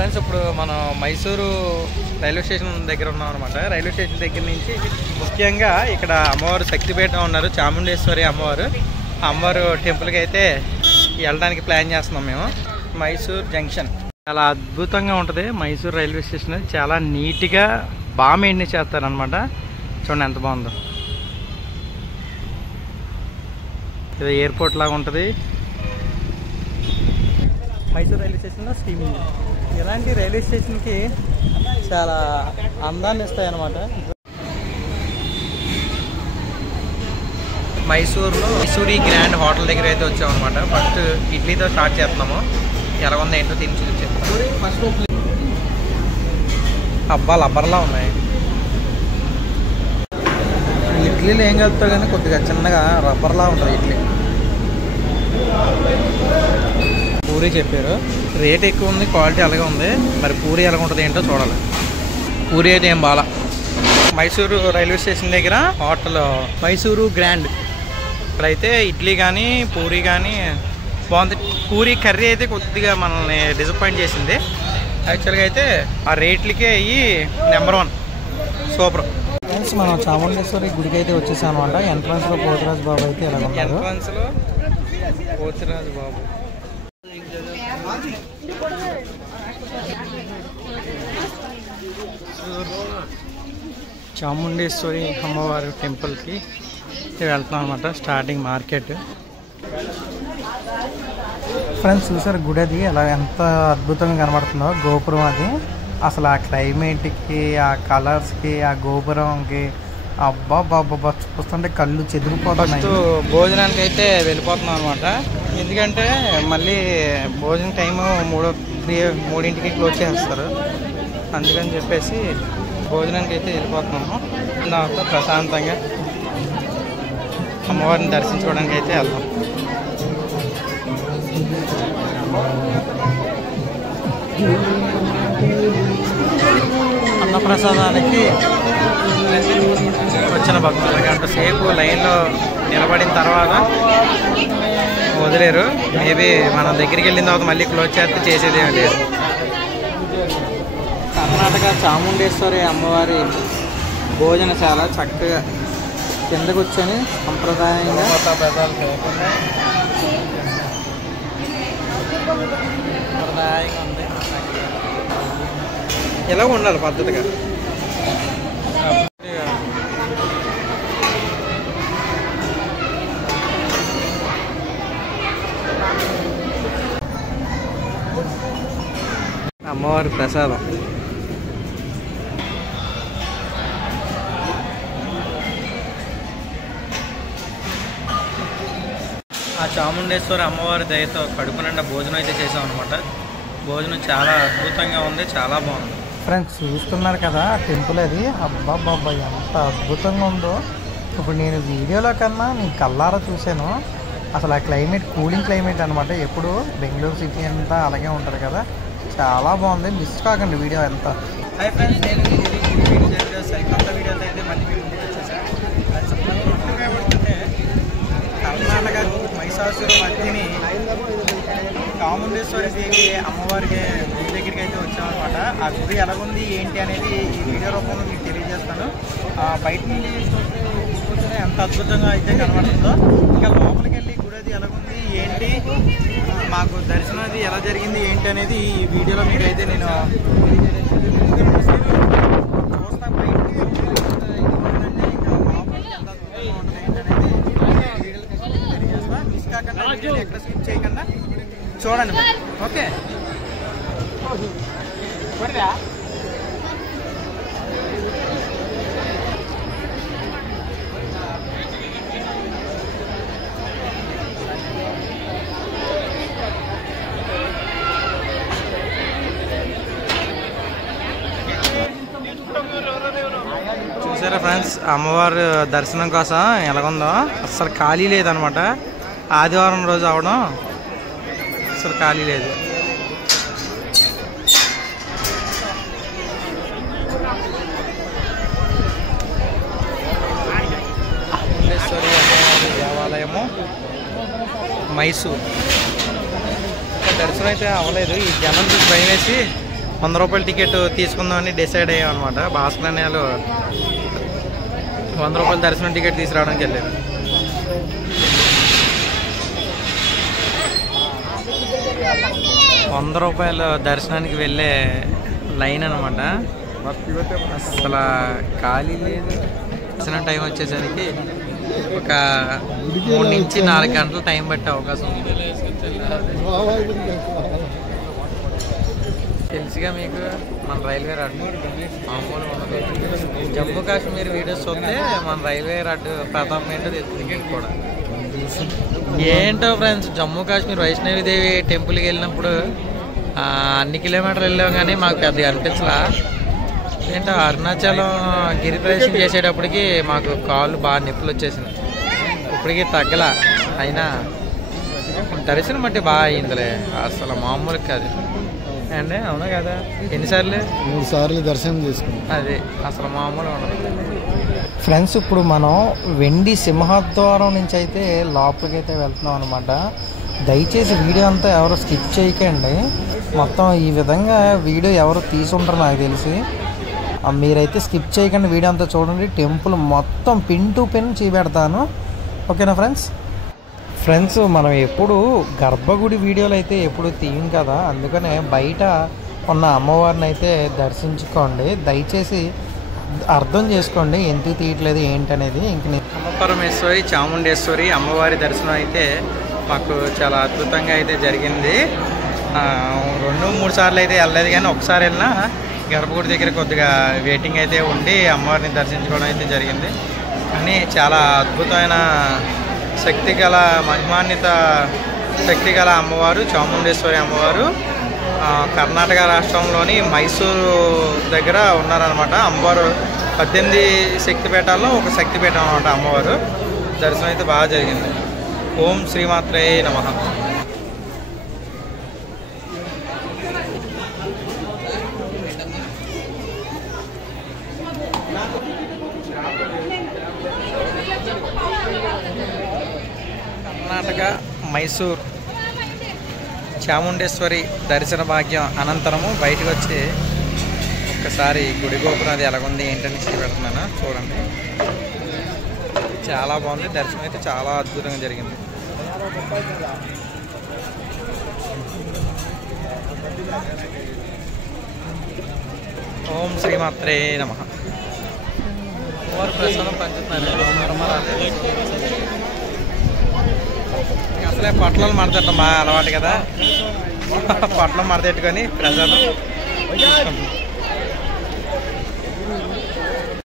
Friends ఇప్పుడు మనం Mysuru railway station దగ్గర ఉన్నాం అనమాట. రైల్వే స్టేషన్ దగ్గర నుంచి ముఖ్యంగా ఇక్కడ అమ్మవారు శక్తిపీఠం ఉన్నారు, చాముండేశ్వరి అమ్మవారు. అమ్మవారు టెంపుల్కి అయితే వెళ్ళడానికి ప్లాన్ చేస్తున్నాం మేము. మైసూర్ జంక్షన్ చాలా అద్భుతంగా ఉంటుంది. మైసూర్ రైల్వే స్టేషన్ చాలా నీట్గా బాగా మెయింటైన్ చేస్తారనమాట. చూడండి ఎంత బాగుందో. ఇది ఎయిర్పోర్ట్ లాగా ఉంటుంది. మైసూర్ రైల్వే స్టేషన్లో స్టీమింగ్ ఇలాంటి రైల్వే స్టేషన్కి చాలా అందాన్ని ఇస్తాయి అన్నమాట. మైసూర్లో మైసూరీ గ్రాండ్ హోటల్ దగ్గర అయితే వచ్చాం అనమాట. ఫస్ట్ ఇడ్లీతో స్టార్ట్ చేస్తున్నాము. ఎలా ఉంది ఏంటో తిని చూపించాము. అబ్బాలు అబ్బర్లా ఉన్నాయి. ఇడ్లీలో ఏం కలుపుతారు కానీ కొద్దిగా చిన్నగా రబ్బర్లా ఉంటుంది ఇడ్లీ. పూరీ చెప్పారు, రేట్ ఎక్కువ ఉంది, క్వాలిటీ అలాగే ఉంది. మరి పూరీ ఎలా ఉంటుంది ఏంటో చూడాలి. పూరీ అయితే ఏం బాలా. మైసూరు రైల్వే స్టేషన్ దగ్గర హోటల్ మైసూరు గ్రాండ్. ఇక్కడైతే ఇడ్లీ కానీ పూరీ కానీ బాగుంది. పూరీ కర్రీ అయితే కొద్దిగా మనల్ని డిసప్పాయింట్ చేసింది. యాక్చువల్గా అయితే ఆ రేట్లకే అయ్యి నెంబర్ 1 సూపర్. ఫ్రెండ్స్ మనం చాముండేశ్వరి గుడికి అయితే వచ్చేసాం అనమాట. ఎంట్రన్స్లో పోతురాజు బాబు అయితే ఎలా ఉన్నారు. ఎంట్రన్స్లో పోతురాజు బాబు. చాముండేశ్వరి అమ్మవారి టెంపుల్కి వెళ్తున్నాం అనమాట. Starting market. ఫ్రెండ్స్ చూసారు గుడి అది ఎలా ఎంత అద్భుతంగా కనబడుతుందో. గోపురం అది అసలు ఆ క్లైమేట్కి, ఆ కలర్స్కి, ఆ గోపురంకి అబ్బాబ్బాబ్బా చూస్తుంటే కళ్ళు చెదిరిపోతున్నాయి. ఫస్ట్ భోజనానికి అయితే వెళ్ళిపోతున్నాం అనమాట. ఎందుకంటే మళ్ళీ భోజనం టైము 3:00కి క్లోజ్ చేస్తారు. అందుకని చెప్పేసి భోజనానికి అయితే వెళ్ళిపోతున్నాము. తర్వాత ప్రశాంతంగా అమ్మవారిని దర్శించుకోవడానికి అయితే వెళ్దాం. అన్నప్రసాదానికి వచ్చిన భక్తులు గంట సేపు లైన్లో నిలబడిన తర్వాత వదిలేరు. మేబీ మనం దగ్గరికి వెళ్ళిన తర్వాత మళ్ళీ క్లోజ్ చేస్తే చేసేది ఏమి లేదు. కర్ణాటక చాముండేశ్వరి అమ్మవారి భోజనశాల చక్కగా కింద కూర్చొని సంప్రదాయంగా ఉంది. ఎలా ఉండాలి పద్ధతిగా. అమ్మవారి ప్రసాదం. ఆ చాముండేశ్వరి అమ్మవారి దయతో కడుపు నిండా భోజనం అయితే చేసాం అనమాట. భోజనం చాలా అద్భుతంగా ఉంది, చాలా బాగుంది. ఫ్రెండ్స్ చూస్తున్నారు కదా టెంపుల్ అది. అబ్బాబ్బాబ్బా ఎంత అద్భుతంగా ఉందో. ఇప్పుడు నేను వీడియోలో కన్నా నేను కళ్ళారా చూశాను. అసలు ఆ క్లైమేట్ కూలింగ్ క్లైమేట్ అనమాట. ఎప్పుడు బెంగళూరు సిటీ అంతా అలాగే ఉంటుంది కదా. చాలా బాగుంది. మిస్ కాకండి వీడియో ఎంత. హాయ్ ఫ్రెండ్స్, నేను కొత్త వీడియోస్ అయితే మళ్ళీ కర్ణాటక మైసాసుర మధ్యని చాముండేశ్వరి దేవి అమ్మవారికి గుడి దగ్గరికి అయితే వచ్చామన్నమాట. ఆ గుడి ఎలాగుంది ఏంటి అనేది ఈ వీడియో రూపంలో మీకు తెలియజేస్తాను. బయట నుండి చూస్తే ఎంత అద్భుతంగా అయితే కనబడుతుందో, ఇంకా లోపలికి వెళ్ళి గుడి అది ఎలాగుంది ఏంటి, మాకు దర్శనం అది ఎలా జరిగింది ఏంటి అనేది ఈ వీడియోలో మీకు అయితే నేను చూస్తా. బయటికి అంటే ఇంకా లోపలికి ఎంత అద్భుతంగా ఉంటుంది ఏంటనేది తెలియజేస్తా. మిస్ కాకుండా వీడియోని ఎక్కడ స్కిప్ చేయకుండా చూడండి. ఓకే చూసారా ఫ్రెండ్స్, అమ్మవారి దర్శనం కోసం ఎలాగుందో. అస్సలు ఖాళీ లేదనమాట. ఆదివారం రోజు అవడం అసలు ఖాళీ లేదు. చాముండేశ్వరి అమ్మవారి దేవాలయము మైసూర్. దర్శనం అయితే అవ్వలేదు. ఈ జనం చూసి భయం వేసి 100 రూపాయల టికెట్ తీసుకుందామని డిసైడ్ అయ్యాం అనమాట. భాస్కర్ అన్నయ్యలు 100 రూపాయల దర్శనం టికెట్ తీసుకురావడానికి వెళ్ళారు. ₹100 దర్శనానికి వెళ్ళే లైన్ అనమాట. అసలు ఖాళీ లేదు. దర్శనం టైం వచ్చేసరికి ఒక 3 నుంచి 4 గంటలు టైం పట్టే అవకాశం ఉంది. తెలుసుగా మీకు మన రైల్వే రడ్డు మామూలు ఉండదు. జమ్మూ కాశ్మీర్ వీడియోస్ చూస్తే మన రైల్వే రడ్డు ప్రతాపం ఏంటో తెలుస్తుంది కూడా. ఏంటో ఫ్రెండ్స్, జమ్మూ కాశ్మీర్ వైష్ణవిదేవి టెంపుల్కి వెళ్ళినప్పుడు అన్ని కిలోమీటర్లు వెళ్ళాం కానీ మాకు పెద్దగా అనిపించలా. ఏంటో అరుణాచలం గిరి ప్రదక్షిణ చేసేటప్పటికి మాకు కాళ్ళు బాగా నొప్పులు వచ్చేసింది. ఇప్పటికీ తగ్గల, అయినా దర్శనం బట్టి బాగా అయిందిలే, అసలు మామూలు కాదు అండి. అవునా కదా? ఎన్నిసార్లు? 3 సార్లు దర్శనం చేసుకున్నాం. అది అసలు మామూలు ఉండదు ఫ్రెండ్స్. ఇప్పుడు మనం వెండి సింహద్వారం నుంచి అయితే లోపలికి అయితే వెళ్తున్నాం అనమాట. దయచేసి వీడియో అంతా ఎవరు స్కిప్ చేయకండి. మొత్తం ఈ విధంగా వీడియో ఎవరు తీసుంటారు నాకు తెలిసి. మీరైతే స్కిప్ చేయకండి, వీడియో అంతా చూడండి. టెంపుల్ మొత్తం పిన్ టు పిన్ చూపెడతాను, ఓకేనా ఫ్రెండ్స్? మనం ఎప్పుడు గర్భగుడి వీడియోలు అయితే ఎప్పుడు తీయం కదా, అందుకనే బయట ఉన్న అమ్మవారిని అయితే దర్శించుకోండి. దయచేసి అర్థం చేసుకోండి ఎందుకు తీయట్లేదు ఏంటనేది. ఇంక అమ్మపరమేశ్వరి చాముండేశ్వరి అమ్మవారి దర్శనం అయితే మాకు చాలా అద్భుతంగా అయితే జరిగింది. 2-3 సార్లు అయితే వెళ్ళలేదు, కానీ ఒకసారి వెళ్ళినా గర్భగుడి దగ్గర కొద్దిగా వెయిటింగ్ అయితే ఉండి అమ్మవారిని దర్శించుకోవడం అయితే జరిగింది. కానీ చాలా అద్భుతమైన శక్తి గల మహిమాన్విత శక్తి గల అమ్మవారు చాముండేశ్వరి అమ్మవారు కర్ణాటక రాష్ట్రంలోని మైసూరు దగ్గర ఉన్నారనమాట. అమ్మవారు 18 శక్తిపీఠాల్లో ఒక శక్తిపీఠం అనమాట అమ్మవారు. దర్శనం అయితే బాగా జరిగింది. ఓం శ్రీమాత్రే నమః. కర్ణాటక మైసూర్ చాముండేశ్వరి దర్శన భాగ్యం అనంతరము బయటకు వచ్చి ఒక్కసారి గుడి గోపురం అది ఎలాగుంది ఏంటని చూపెడుతున్నాను చూడండి. చాలా బాగుంది. దర్శనం అయితే చాలా అద్భుతంగా జరిగింది. ఓం శ్రీమాత్రే నమః. ఓవర్ ప్రసాదం పంచుతున్నారు. అసలే పొట్లం మడతట్టం బాగా అలవాటు కదా, పొట్లం మడతెట్టుకొని ప్రసాదం తీసుకుంటాం.